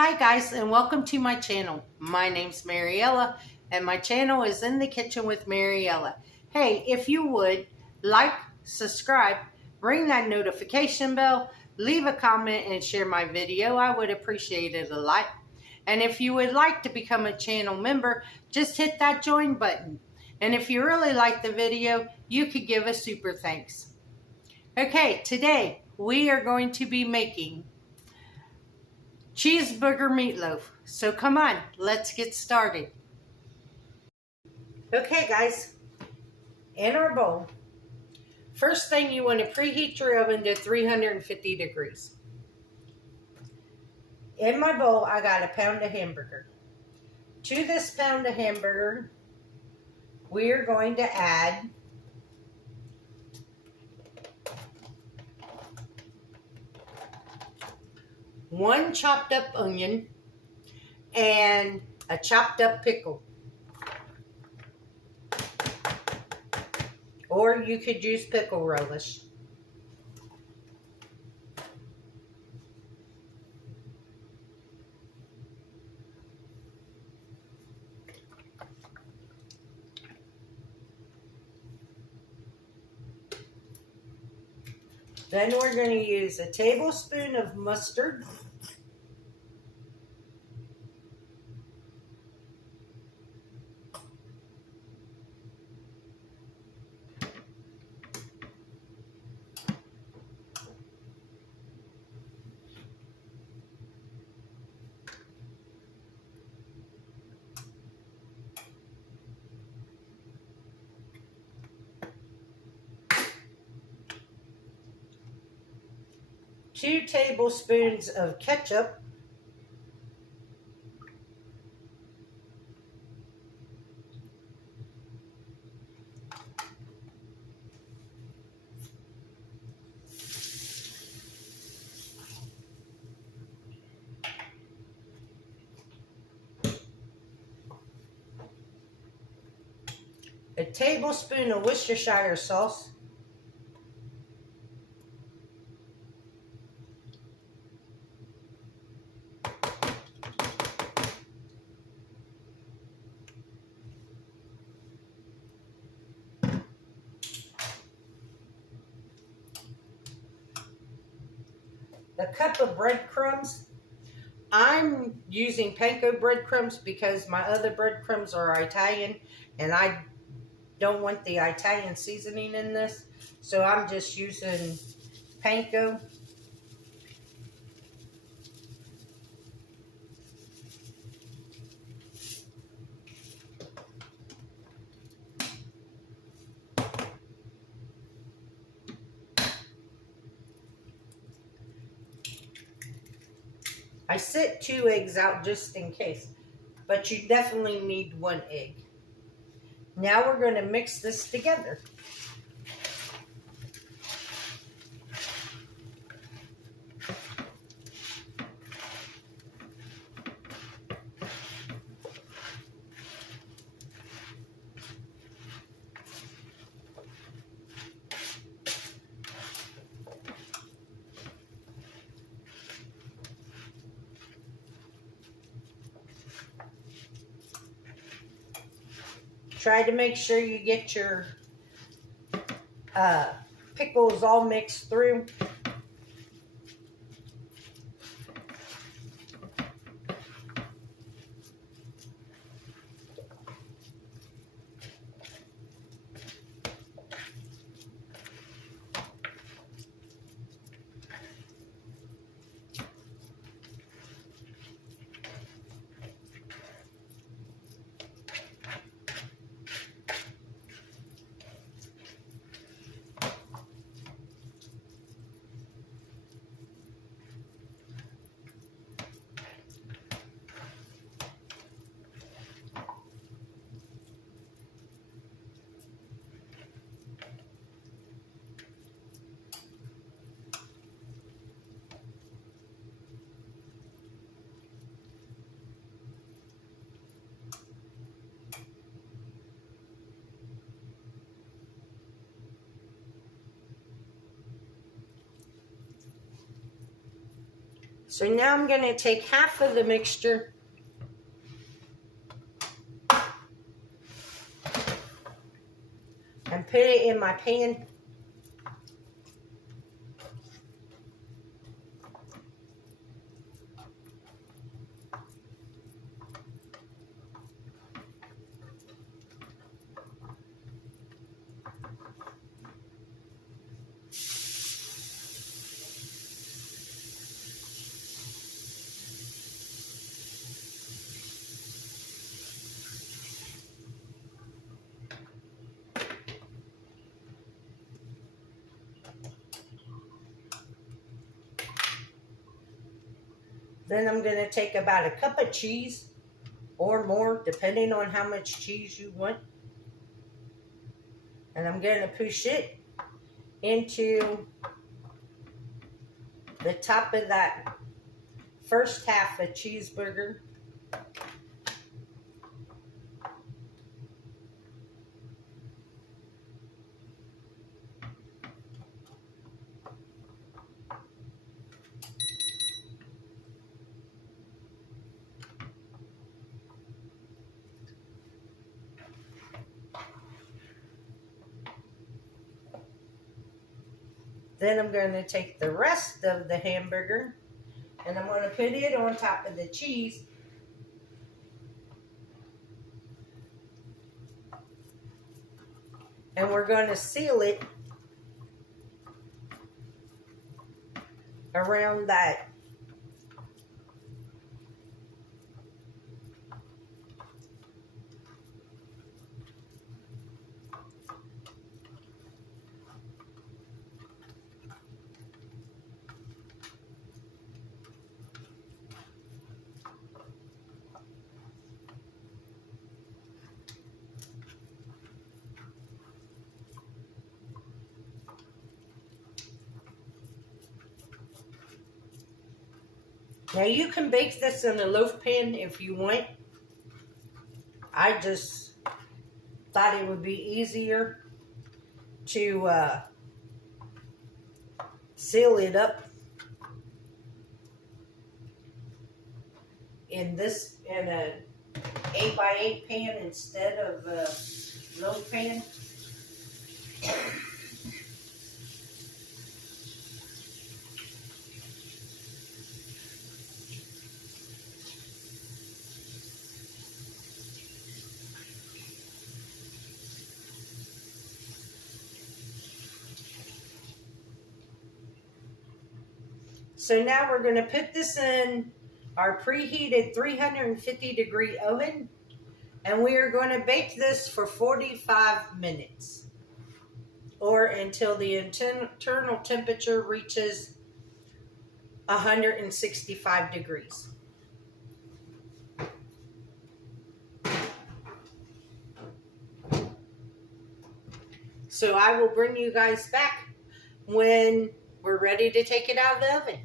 Hi guys, and welcome to my channel. My name's Mariella and my channel is In the Kitchen with Mariella. Hey, if you would like, subscribe, ring that notification bell, leave a comment and share my video, I would appreciate it a lot. And if you would like to become a channel member, just hit that join button. And if you really like the video, you could give a super thanks. Okay, today we are going to be making cheeseburger meatloaf. So come on, let's get started. Okay guys, in our bowl, first thing you want to preheat your oven to 350 degrees. In my bowl, I got a pound of hamburger. To this pound of hamburger, we're going to add one chopped up onion and a chopped up pickle. Or you could use pickle relish. Then we're going to use a tablespoon of mustard. Two tablespoons of ketchup. A tablespoon of Worcestershire sauce. A cup of breadcrumbs. I'm using panko breadcrumbs because my other breadcrumbs are Italian and I don't want the Italian seasoning in this. So I'm just using panko. I set 2 eggs out just in case, but you definitely need 1 egg. Now we're going to mix this together. Try to make sure you get your pickles all mixed through. So now I'm going to take half of the mixture and put it in my pan. Then I'm going to take about a cup of cheese or more, depending on how much cheese you want. And I'm going to push it into the top of that first half of cheeseburger. Then I'm going to take the rest of the hamburger and I'm going to put it on top of the cheese. And we're going to seal it around that Now you can bake this in a loaf pan if you want. I just thought it would be easier to seal it up in a 8x8 pan instead of a loaf pan. So now we're going to put this in our preheated 350-degree oven, and we are going to bake this for 45 minutes, or until the internal temperature reaches 165 degrees. So I will bring you guys back when we're ready to take it out of the oven.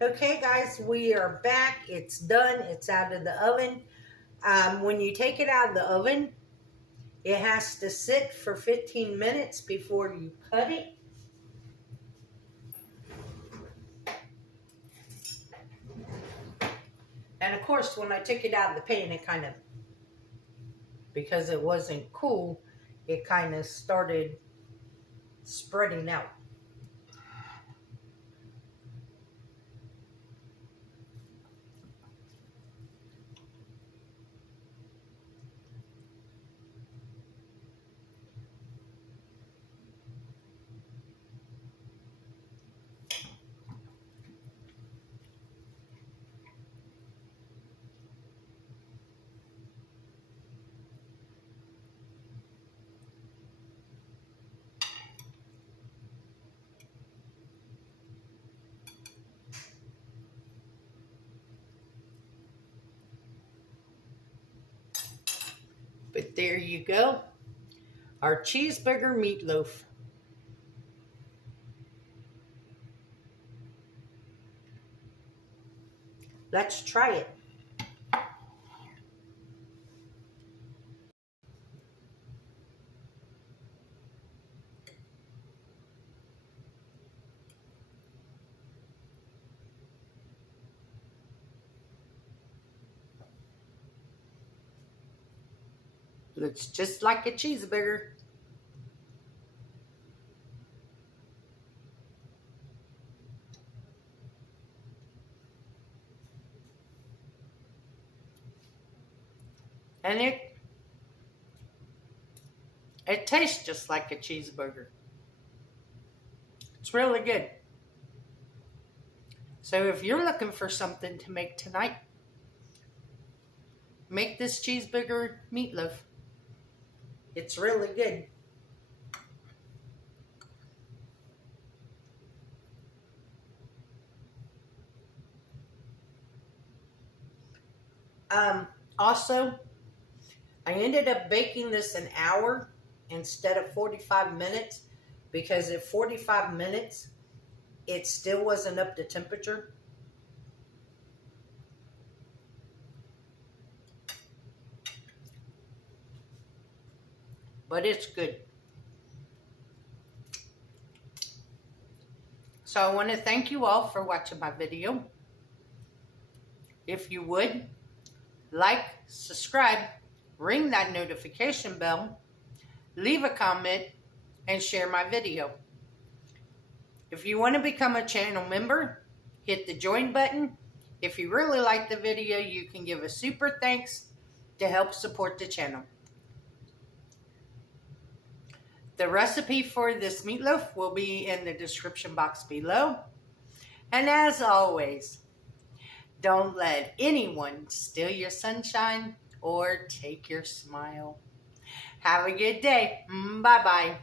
Okay guys, we are back. It's done. It's out of the oven. When you take it out of the oven, it has to sit for 15 minutes before you cut it. And of course, when I took it out of the pan, it kind of, because it wasn't cool, it kind of started spreading out. But there you go, our cheeseburger meatloaf. Let's try it. Looks just like a cheeseburger. And it tastes just like a cheeseburger. It's really good. So if you're looking for something to make tonight, make this cheeseburger meatloaf. It's really good. Also, I ended up baking this an hour instead of 45 minutes because at 45 minutes, it still wasn't up to temperature. But it's good. So I want to thank you all for watching my video. If you would, like, subscribe, ring that notification bell, leave a comment, and share my video. If you want to become a channel member, hit the join button. If you really like the video, you can give a super thanks to help support the channel. The recipe for this meatloaf will be in the description box below. And as always, don't let anyone steal your sunshine or take your smile. Have a good day. Bye-bye.